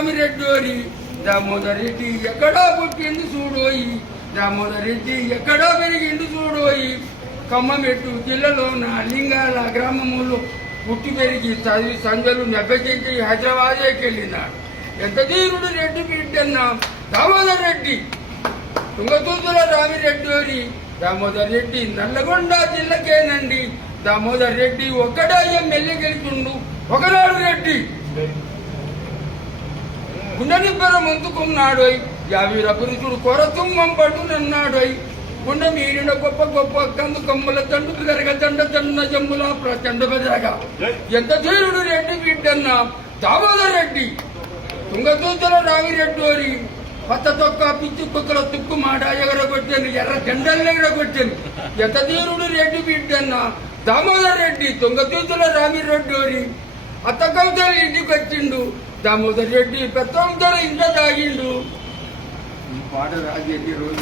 రామిరెడ్డి దామోదర్ రెడ్డి ఎక్కడో పుట్టిండు చూడోయి, దామోదర్ రెడ్డి ఎక్కడో పెరిగిండు చూడోయి. ఖమ్మంమెట్టు జిల్లాలోన లింగాల గ్రామములో పుట్టి పెరిగి చదివి సంజలు నెబ్బచెంచి హైదరాబాద్కి వెళ్ళినాడు. ఎంత ధీరుడు రెడ్డి బిడ్డన్నా దామోదర్ రెడ్డి. తుంగతుర్తుల రామిరెడ్డి దామోదర్ రెడ్డి నల్లగొండ జిల్లకేనండి. దామోదర్ రెడ్డి ఒక్కడే ఎమ్మెల్యే గెలుచుండు ఒకనాడు రెడ్డి. గుండెనిబ్బర ముందుకున్నాడోయ్, యావీర పురుషుడు కొరతుమ్మం పడునన్నాడోయ్. గుండె మీరిన గొప్ప గొప్ప కందు కమ్ముల తండ్రులు గరగ దండ దండ జమ్ముల ప్రచండ బెదరగా. ఎంత ధీరుడు రెడ్డి బిడ్డన్నా దామోదర్ రెడ్డి. తుంగతుర్తుల రామిరెడ్డి కొత్త తొక్క పిచ్చి కుక్కల తుక్కు మాట ఎగరగొట్టాను, ఎర్ర జెండల్ని ఎగరగొట్టాను. ఎంత ధీరుడు రెడ్డి బిడ్డన్నా దామోదర్ రెడ్డి. తుంగతుర్తుల రామిరెడ్డి అత్త కవితలు ఇంటికి వచ్చిండు. దామోదర్ రెడ్డి పెద్ద ఇంట్లో తాగిండు. ఈ పాట రాజేటి రోజు